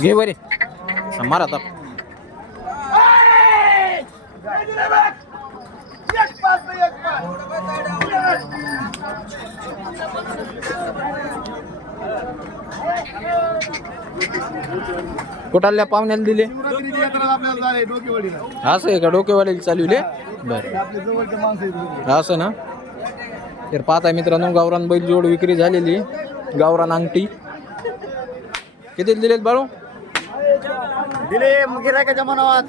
घे बरे मारा आता कुठाल्या पाहुण्याला दिले असं आहे का डोकेवाडीला चालवले बरं असं ना तर पाहताय मित्रांनो गावरान बैल जोड विक्री झालेली गावरान अंगठी किती दिलेत बाळू दिले गिरायकाच्या मनावात